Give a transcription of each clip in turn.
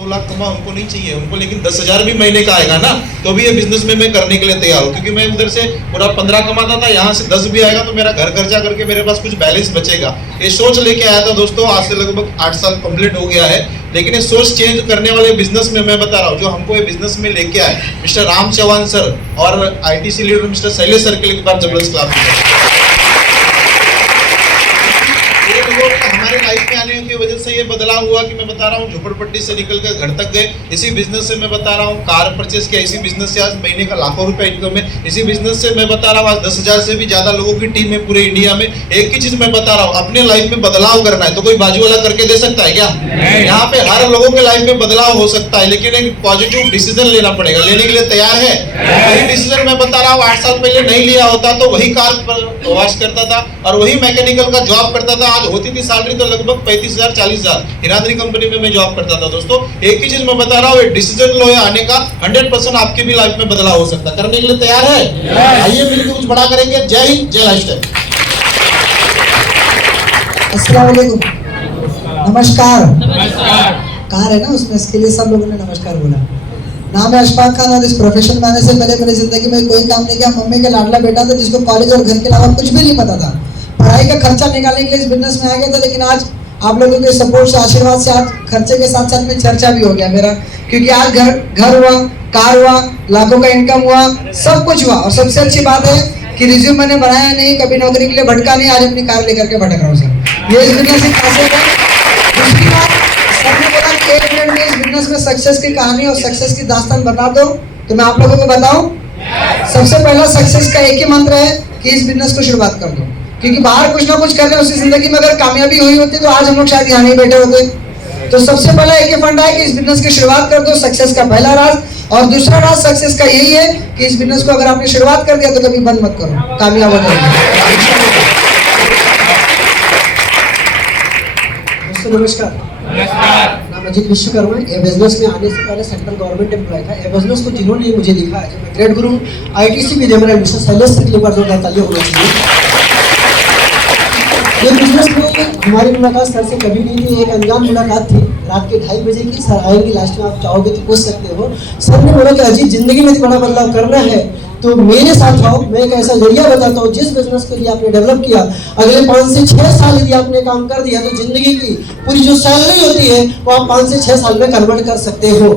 2 लाख कमा उनको नहीं चाहिए उनको, लेकिन 10,000 भी महीने का आएगा ना तो भी ये बिजनेस में मैं करने के लिए तैयार हूँ, क्योंकि मैं उधर से पूरा 15 कमाता था, यहाँ से 10 भी आएगा तो मेरा घर खर्चा करके मेरे पास कुछ बैलेंस बचेगा। ये सोच लेके आया था दोस्तों, आज से लगभग 8 साल कंप्लीट हो गया है। लेकिन ये सोच चेंज करने वाले बिजनेस में मैं बता रहा हूँ, जो हमको ये बिजनेस में लेके आए मिस्टर राम चौहान सर और ITC leader mister Shailesh sir के लिए एक बार जबरदस्त क्लास। हमारे लाइफ में आने की वजह से ये बदलाव हुआ कि मैं बता रहा हूँ झोपड़पट्टी से निकल कर घर तक गए। इसी बिजनेस से मैं बता रहा हूँ कार परचेस किया, इसी बिजनेस से आज महीने का लाखों रुपए इनकम है। इसी बिजनेस से मैं बता रहा हूँ आज 10,000 से भी ज्यादा लोगों की टीम है पूरे इंडिया में। एक ही चीज मैं बता रहा हूँ, अपने लाइफ में बदलाव करना है तो कोई बाजू वाला करके दे सकता है क्या? यहाँ पे हर लोगों के लाइफ में बदलाव हो सकता है, लेकिन एक पॉजिटिव डिसीजन लेना पड़ेगा। लेने के लिए तैयार है? वही डिसीजन मैं बता रहा हूँ 8 साल पहले नहीं लिया होता तो वही कार वॉश करता था और वही मैकेनिकल का जॉब करता था। आज होती थी सैलरी तो लगभग 35,000 40,000। हिरादरी कंपनी में मैं जॉब करता था। दोस्तों एक ही चीज मैं बता रहा हूँ, डिसीजन लो है आने का 100% आपकी भी लाइफ में बदलाव हो सकता है। करने के लिए तैयार है? आइए मिलकर कुछ बड़ा करेंगे। जय हिंद, जय लाइफस्टाइल। अस्सलाम वालेकुम, नमस्कार। कार है ना उसमें, इसके लिए सब लोगों ने नमस्कार बोला। नाम है अशफाक खान और इस प्रोफेशन में आने से पहले मेरी जिंदगी में कोई काम नहीं किया। मम्मी का लाडला बेटा था जिसको कॉलेज और घर के अलावा कुछ भी नहीं पता था। पढ़ाई का खर्चा निकालने के लिए इस बिजनेस में आ गया था, लेकिन आज आप लोगों के सपोर्ट से, आशीर्वाद से आज खर्चे के साथ साथ में चर्चा भी हो गया मेरा, क्योंकि आज घर हुआ, कार हुआ, लाखों का इनकम हुआ, सब कुछ हुआ। और सबसे अच्छी बात है कि रिज्यूम मैंने बनाया नहीं, कभी नौकरी के लिए भटका नहीं, आज अपनी कार लेकर के भटक रहा हूँ सर। ये इस बिजनेस की खासियत है। दूसरी बात, सर ने बोला कि 1 मिनट में इस बिजनेस में सक्सेस की कहानी और सक्सेस की दास्तान बता दो, तो मैं आप लोगों को बताऊं। सबसे पहला सक्सेस का एक ही मंत्र है कि इस बिजनेस को शुरुआत कर दो, क्योंकि बाहर कुछ ना कुछ कर रहे हैं, उसकी जिंदगी में अगर कामयाबी हुई होती तो आज हम लोग शायद यहाँ नहीं बैठे होते। तो सबसे पहला एक ही फंडा है कि इस बिजनेस की शुरुआत कर दो, सक्सेस का पहला राज। और दूसरा राज सक्सेस का यही है कि इस बिजनेस को अगर आपने शुरुआत कर दिया तो कभी बंद मत करो, कामयाब हो जाएंगे। नमस्कार, नाम अजीत विश्वकर्मा है। ये बिजनेस में आने से पहले सेंट्रल गवर्नमेंट एम्प्लॉय था। ये बिजनेस को जिन्होंने मुझे दिखा है, मैं ग्रेट गुरु आईटीसी भी मेरा मिस्टर शैलेश सर के लिए जोरदार तालियां होना चाहिए। ये बिजनेस में हमारी मुलाकात सर से कभी नहीं थी, एक अनजान मुलाकात थी रात के 2:30 बजे की। सर आएंगे, लास्ट में आप चाहोगे तो पूछ सकते हो। सर ने बोला कि अजीत जिंदगी में बड़ा बदलाव करना है तो मेरे साथ आओ, मैं एक ऐसा जरिया बताता हूँ जिस बिजनेस के लिए आपने डेवलप किया, अगले 5 से 6 साल यदि आपने काम कर दिया तो जिंदगी की पूरी जो सैलरी होती है वो आप 5 से 6 साल में कन्वर्ट कर सकते हो।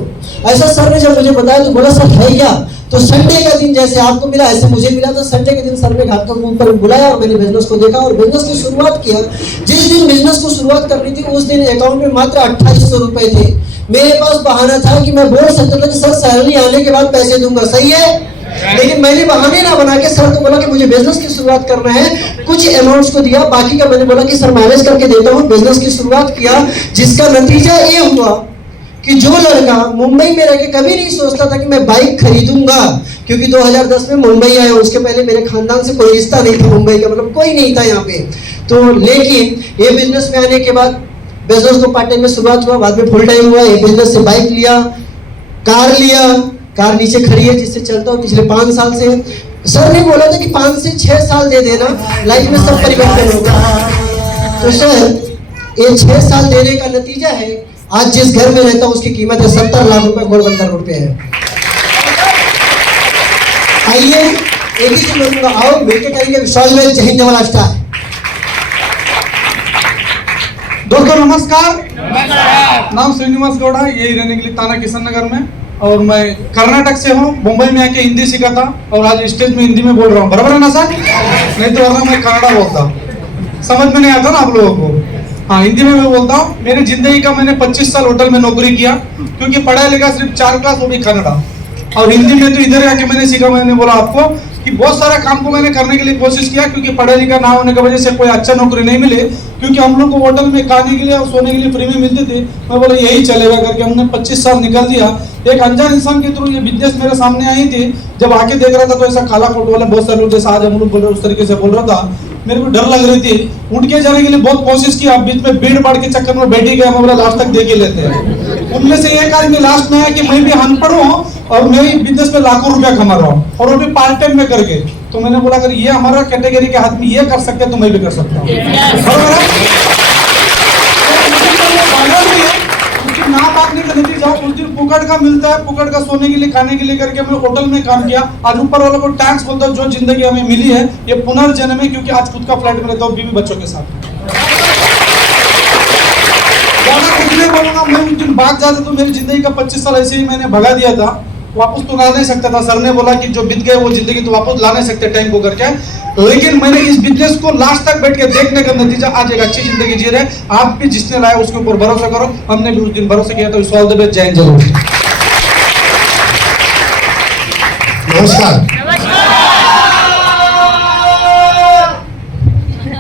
ऐसा सर ने जब मुझे बताया तो बोला सर है क्या? तो संडे का दिन जैसे आपको मिला ऐसे मुझे मिला। तो संडे के दिन सर ने घाट के ऊपर बुलाया और मैंने बिजनेस को देखा और बिजनेस की शुरुआत किया। जिस दिन बिजनेस को शुरुआत करनी थी उस दिन अकाउंट में मात्र 2800 रुपए थे। मेरे पास बहाना था कि मैं बोल सकता था कि सर सैलरी आने के बाद पैसे दूंगा, सही है, लेकिन मैंने बहाने ना बना के सर को बोला कि मुझे बिजनेस की शुरुआत करना है, कुछ अमाउंट्स को दिया, बाकी का मैंने बोला कि सर मैनेज करके देता हूँ। बिजनेस की शुरुआत किया, जिसका नतीजा ये हुआ कि जो लड़का मुंबई में रह के कभी नहीं सोचता था कि मैं बाइक खरीदूंगा, क्योंकि 2010 में मुंबई आया, उसके पहले मेरे खानदान से कोई रिश्ता नहीं था मुंबई का, मतलब कोई नहीं था यहाँ पे। तो लेकिन ये बिजनेस में आने के बाद बिजनेस को पार्ट टाइम में शुरुआत हुआ, बाद में फुल टाइम हुआ। ये बिजनेस से बाइक लिया, कार लिया, कार नीचे खड़ी है जिससे चलता हूँ पिछले 5 साल से। सर ने बोला था कि 5 से 6 साल दे देना, लाइफ में सब परिवर्तन होगा। तो सर ये 6 साल देने का नतीजा है आज जिस घर में रहता हूँ उसकी कीमत है 70 लाख रुपए, गोलबंदर रोड पे है। आइए एक ही चीज बोलूंगा, आओ मिलकर करेंगे विशाल में। जय हिंद, जय लाइफस्टाइल। दोस्तों नमस्कार, नाम श्रीनिवास गौड़ा, यही रहने के लिए ताना किशन नगर में, और मैं कर्नाटक से हूँ। मुंबई में आके हिंदी सीखा था और आज स्टेज में हिंदी में बोल रहा हूँ, बराबर है ना सर? नहीं तो वरना मैं कन्नड़ा बोलता, समझ में नहीं आता ना आप लोगों को। हाँ, हिंदी में मैं बोलता हूँ। मेरी जिंदगी का मैंने 25 साल होटल में नौकरी किया, क्योंकि पढ़ा लिखा सिर्फ 4 क्लास, वो भी कन्नड़ा, और हिंदी में तो इधर आके मैंने सीखा। मैंने बोला आपको कि बहुत सारा काम को मैंने करने के लिए कोशिश किया, क्योंकि पढ़ा लिखा ना होने की वजह से कोई अच्छा नौकरी नहीं मिले, क्योंकि हम लोग को होटल में खाने के लिए और सोने के लिए फ्री में मिलती थी। मैं बोला यही चलेगा करके हमने 25 साल निकाल दिया। एक अनजान इंसान के थ्रू ये बिजनेस मेरे सामने आई थी। जब आके देख रहा था तो ऐसा काला कोट वाला बहुत सारे लोग जैसा आज हम लोग बोल रहे उस तरीके से बोल रहा था। मेरे को डर लग रही थी, उठ के जाने के लिए बहुत कोशिश की, बीच में भीड़ भाड़ के चक्कर में बैठ ही गया। मैं बोला लास्ट तक देख ही लेते हैं। उनमें से एक आदमी लास्ट में आया कि मैं भी अनपढ़ हूँ और मैं भी बिजनेस में लाखों रुपया कमा रहा हूँ, और वो भी पार्ट टाइम में करके। तो मैंने बोला अगर ये हमारा कैटेगरी के आदमी ये कर सकते तो मैं भी कर सकता हूँ। लेकिन ना मांगने का नतीजा उस दिन पुकड़ का मिलता है, पुकड़ का सोने के लिए खाने के लिए करके हमने होटल में काम किया। आज ऊपर वालों को टैक्स बोलता हूँ, जो जिंदगी हमें मिली है ये पुनर्जन्म है, क्योंकि आज खुद का फ्लैट में रहता हूँ बीवी बच्चों के साथ। ज्यादा कुछ नहीं बोलूंगा, मैं उस दिन भाग जाता तो मेरी जिंदगी का 25 साल ऐसे ही मैंने भगा दिया था, वापस तो ला नहीं सकता था। सर ने बोला कि जो बीत गए वो जिंदगी तो वापस ला नहीं सकते टाइम को करके, लेकिन मैंने इस बिजनेस को लास्ट तक बैठ के देखने का नतीजा आज एक अच्छी जिंदगी जी रहे। आप भी जिसने लाया उसके ऊपर भरोसा करो, हमने भी उस दिन भरोसा किया। तो ऑल द बेस्ट, जय हिंद, जय भारत। नमस्कार,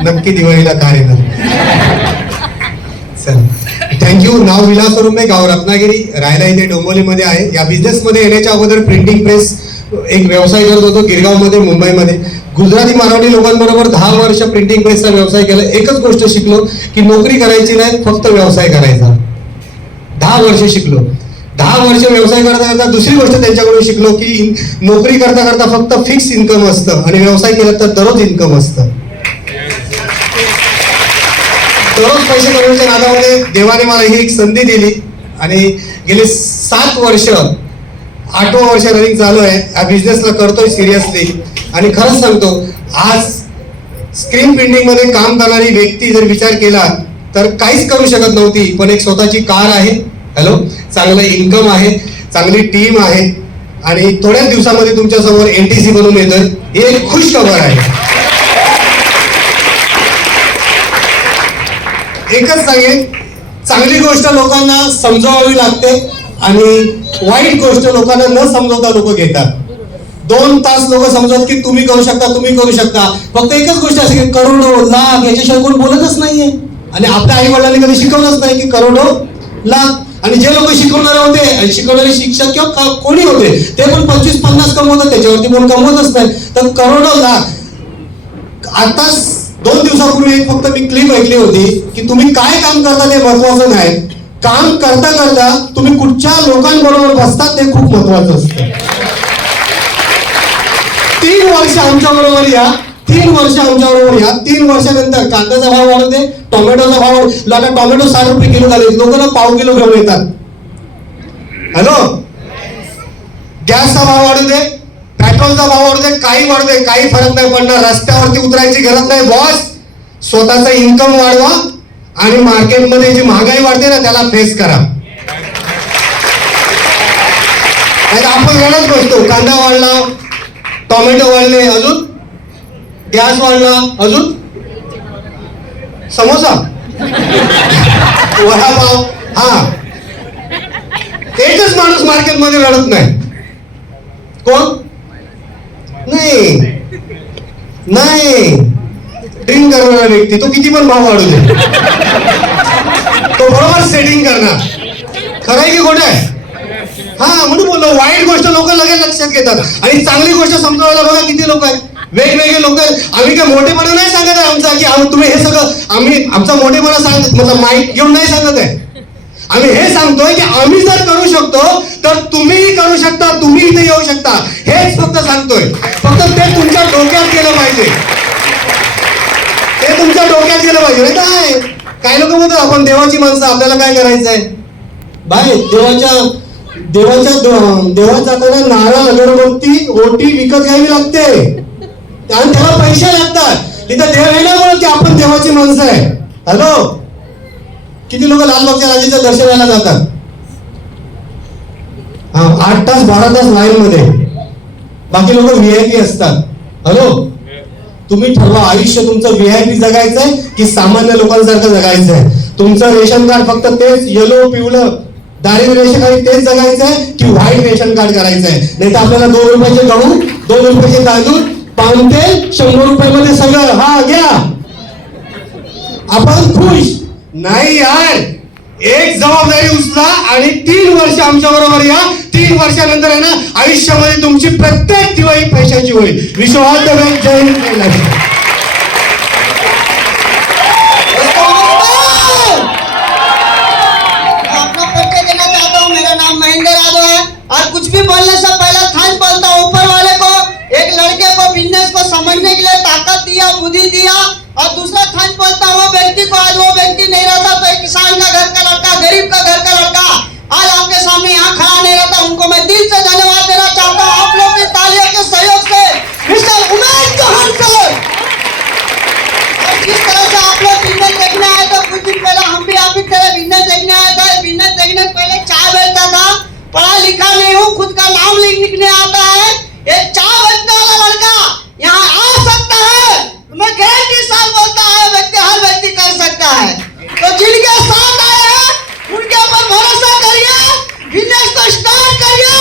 नक्की दिवाळीला कार्य कर। चल, थँक्यू। नाव विलास रुमे, गाव रत्नागिरी, राहायला इथे डोंबिवलीमध्ये आहे। या बिझनेस मध्ये येण्याच्या अगोदर प्रिंटिंग प्रेस एक व्यवसाय करत होतो गिरगावमध्ये, मुंबईमध्ये। गुजराती मारवाडी लोकांबरोबर 10 वर्ष प्रिंटिंग प्रेसचा व्यवसाय केला। एकच गोष्ट शिकलो की नोकरी करायची नाही, फक्त व्यवसाय करायचा। 10 वर्ष शिकलो। 10 वर्ष व्यवसाय करता करता दुसरी गोष्ट त्यांच्याकडून शिकलो की नोकरी करता करता फक्त फिक्स इन्कम असतं आणि व्यवसाय केला तर दररोज इन्कम असतं। दररोज पैसे कमवण्याच्या नादामध्ये देवाने मला ही एक संधी दिली आणि गेली 7 वर्ष, 8वं वर्ष रनिंग चालू आहे। या बिझनेसला करतोय सिरियसली आणि खरंच सांगतो, आज स्क्रीन प्रिंटिंग मध्ये काम करणारी व्यक्ती जर विचार केला तर काहीच करू शकत नव्हती, पण एक स्वतःची कार आहे, हॅलो, चांगलं इन्कम आहे, चांगली टीम आहे आणि थोड्याच दिवसामध्ये तुमच्या समोर एनटीसी बनून येतोय। ही एक खुश खबर आहे। एकच सांगेन, चांगली गोष्ट लोकांना समजावावी लागते आणि वाईट गोष्ट लोकांना न समजवता लोक घेतात। 2 तास लोक समजतात की तुम्ही करू शकता, तुम्ही करू शकता। फक्त एकच गोष्ट असे की करोडो, लाख याच्याशिवाय कोण बोलतच नाहीये आणि आपल्या आई वडिलांनी कधी शिकवलंच नाही की करोडो, लाख। आणि जे लोक शिकवणारे होते, शिकवणारे शिक्षक किंवा कोणी होते ते पण 25-50 कमवतात, त्याच्यावरती कोण कमवतच नाही। तर करोडो, लाख। आता 2 दिवसापूर्वी एक फक्त मी क्लिप ऐकली होती की तुम्ही काय काम करता ते महत्वाचं नाही, काम करता करता तुम्ही कुठच्या लोकांबरोबर बसतात ते खूप महत्वाचं असतं। 3 वर्ष आमच्या बरोबर या, 3 वर्ष आमच्या बरोबर या। 3 वर्षानंतर कांद्याचा भाव वाढू दे, टोमॅटोचा भाव, आता टोमॅटो 60 रुपये किलो झाले, लोक ना पाव किलो घेऊन येतात, हॅलो। गॅसचा भाव वाढू दे, पेट्रोलचा भाव वाढू दे, काही वाढू दे, काही फरक नाही पडणार। रस्त्यावरती उतरायची गरज नाही बॉस, स्वतःचा इन्कम वाढवा आणि मार्केटमध्ये जी महागाई वाढते ना त्याला फेस करा। आपण रडत बसतो, कांदा वाढला, टोमॅटो वाढले, अजून गॅस वाढला, अजून समोसा, वडापाव। हा, एकच माणूस मार्केटमध्ये रडत नाही, कोण? नाही नाही, ड्रिंक करणारा व्यक्ती, तो किती पण भाव वाढू दे, तो बरोबर सेटिंग करणार। खरं आहे की खोटं आहे? हा, म्हणून बोललो, वाईट गोष्ट लोक लगेच लक्षात घेतात आणि चांगली गोष्ट समजावायला बघा किती लोक आहेत, वेगवेगळे लोक आहेत। आम्ही काय मोठेपणा नाही सांगत आहे आमचा की तुम्ही हे सगळं, आम्ही आमचा मोठेपणा सांगत मतलब माईक घेऊन नाही सांगत आहे। आम्ही हे सांगतोय की आम्ही जर करू शकतो तर तुम्हीही करू शकता, तुम्ही इथे येऊ शकता, हेच फक्त सांगतोय। फक्त ते तुमच्या डोक्यात गेलं पाहिजे, ते तुमच्या डोक्यात गेलं पाहिजे। नाही काय काही लोक म्हणतात आपण देवाची माणसं, आपल्याला काय करायचंय बाय, देवात जाताना नारळ, अगरबत्ती, ओटी विकत घ्यावी लागते आणि त्याला पैसे लागतात। तिथं देव हे नाही बोलत की आपण देवाची माणसं आहे, हॅलो। किती लोक लालबागच्या राजाच्या दर्शनाला जातात, 8 तास 12 तास लाईन मध्ये, बाकी लोक व्हीआयपी असतात, हॅलो। तुम्ही ठरवा आयुष्य तुमचं व्हीआयपी जगायचंय की सामान्य लोकांसारखं जगायचंय। तुमचं रेशन कार्ड फक्त तेच येलो पिवळं दारिद्र्य रेषेखाली तेच जगायचंय की व्हाईट रेशन कार्ड करायचंय? नाही तर आपल्याला 2 रुपयाचे गहू, 2 रुपयाचे तांदूळ, पान तेल, 100 रुपयामध्ये सगळं, हा घ्या, आपण खुश नाही यार। एक जबाबदारी उचला आणि 3 वर्ष आमच्या बरोबर या। 3 वर्षानंतर आहे ना आयुष्यामध्ये तुमची प्रत्येक दिवाळी पैशाची होईल। विश ऑल द बेस्ट, जय हिंद, जय भारत। अपना परिचय देना चाहता हूँ, मेरा नाम महेंद्र यादव है और कुछ भी बोलने से पहले थैंक बोलता हूँ ऊपर वाले को। एक लड़के को बिजनेस को समझने के लिए ताकत दिया, बुद्धि दिया। और दूसरा खंड बोलता वो व्यक्ति को, आज वो व्यक्ति नहीं रहता तो एक किसान का घर का लड़का, गरीब का घर का लड़का आज आपके सामने यहाँ खड़ा नहीं रहता। उनको मैं दिल से धन्यवाद देना चाहता हूँ आप लोग की तालियों के सहयोग से मिस्टर उमेश चौहान सर। और जिस तरह से आप लोग बिजनेस देखने आए तो कुछ दिन पहले हम भी आप ही तरह बिजनेस देखने आए थे। बिजनेस देखने से पहले चाय बेचता था, पढ़ा लिखा नहीं हूँ, खुद का नाम लिखने आता है। एक चाय बेचने वाला लड़का यहाँ आ सकता है, मैं गारंटी साथ बोलता है व्यक्ति, हर व्यक्ति कर सकता है। तो जिनके साथ आए हैं उनके ऊपर भरोसा करिए, बिजनेस को स्टार्ट करिए।